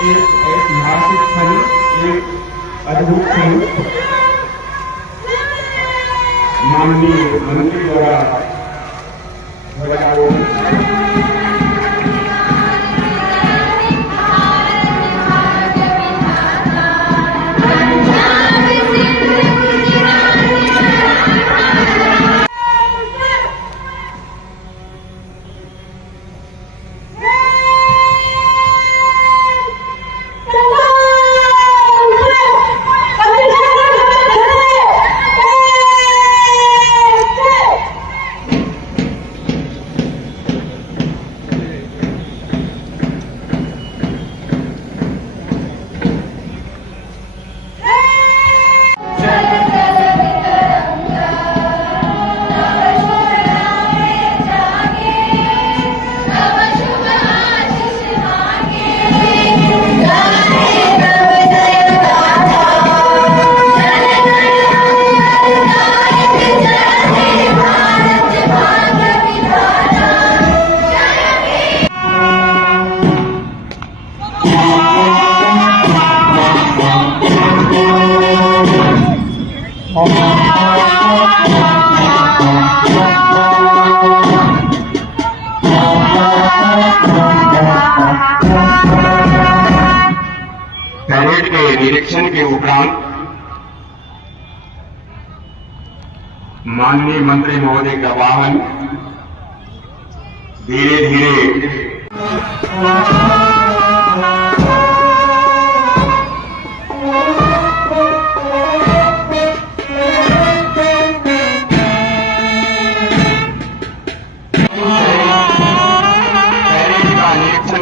एक ऐतिहासिक क्षण, एक अद्भुत क्षण माननीय मंत्री द्वारा ध्वजारोहण। परेड के निरीक्षण के उपरांत माननीय मंत्री महोदय का वाहन धीरे धीरे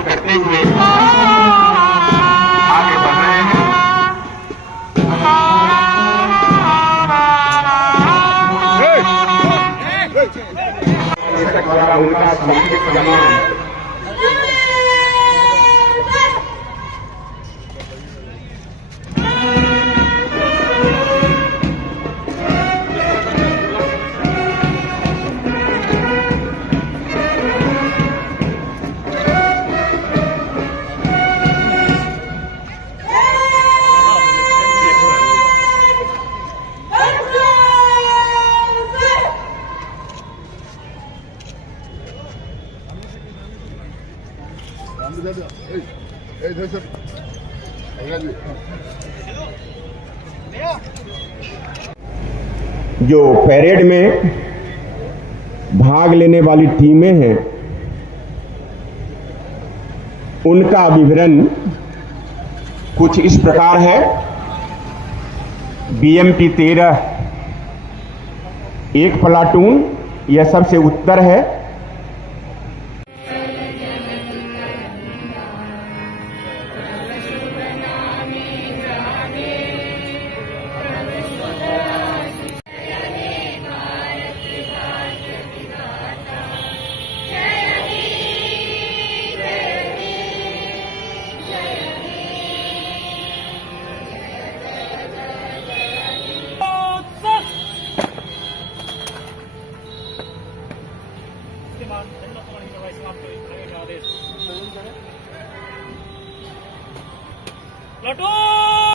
करते हुए आगे बढ़ रहे हैं। द्वारा उनका सामूहिक सम्मान जो परेड में भाग लेने वाली टीमें हैं उनका विवरण कुछ इस प्रकार है। BMP 13 एक प्लाटून, यह सबसे उत्तर है। Platoon!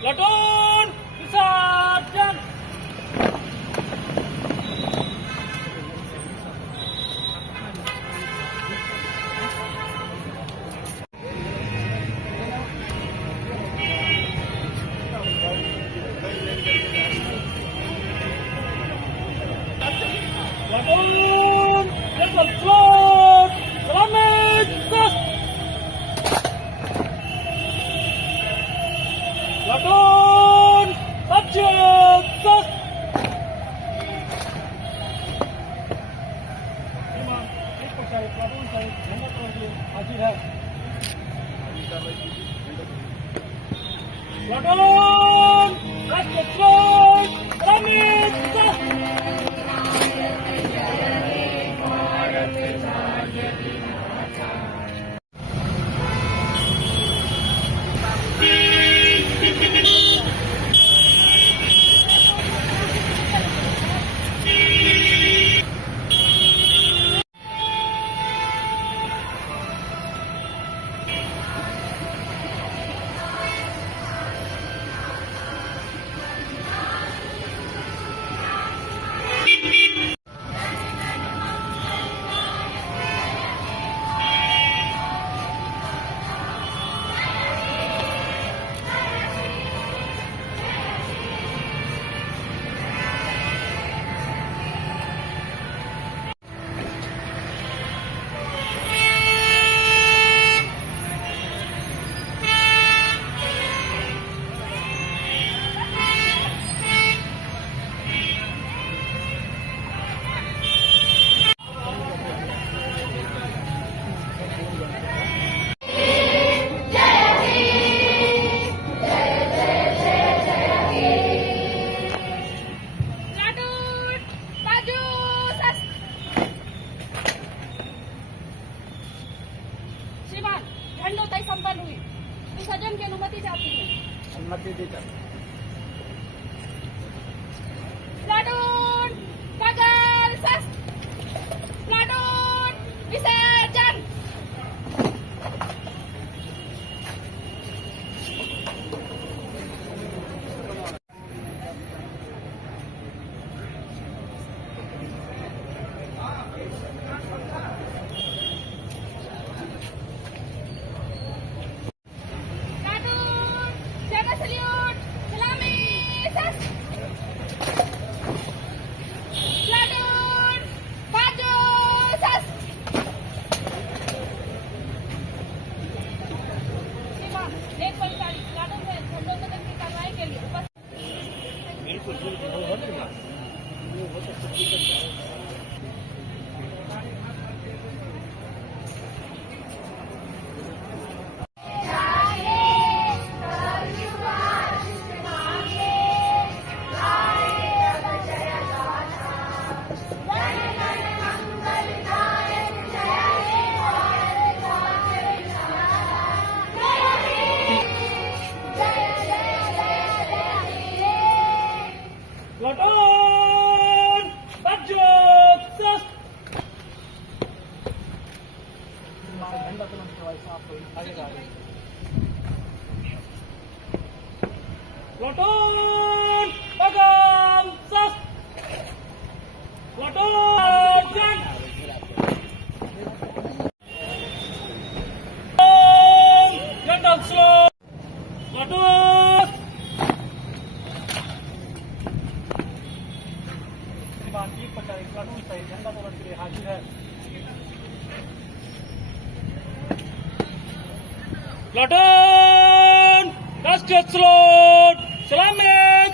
Platoon! Sergeant! Platoon! Level floor! Salamat! Platoon! Subject! Platoon Sahib झंडा तोड़ के हाजिर है। प्लाटून कार्रवाई संपन्न हुई। विसर्जन की अनुमति चाहती हूँ। अनुमति देता प्लाटून कागल सस्त, प्लाटून विसर्जन। प्लाटून सेना सल्यूट, सलामी सस्त, प्लाटून बाजू सस्त। सीमा 1:45 प्लाटून में झंडोत्तोलन की कार्रवाई के लिए प्लाटून बाजू सस्त। झंडा तुरंत ठेवायचा आपण आगे जा रहे हैं। प्लाटून बगम सस्त, प्लाटून जंग, जनरल स्लो, प्लाटून सीमा 1:45 प्लाटून सहित झंडा तोलन के लिए हाजिर है। प्लाटून राष्ट्रीय सलोट सलामी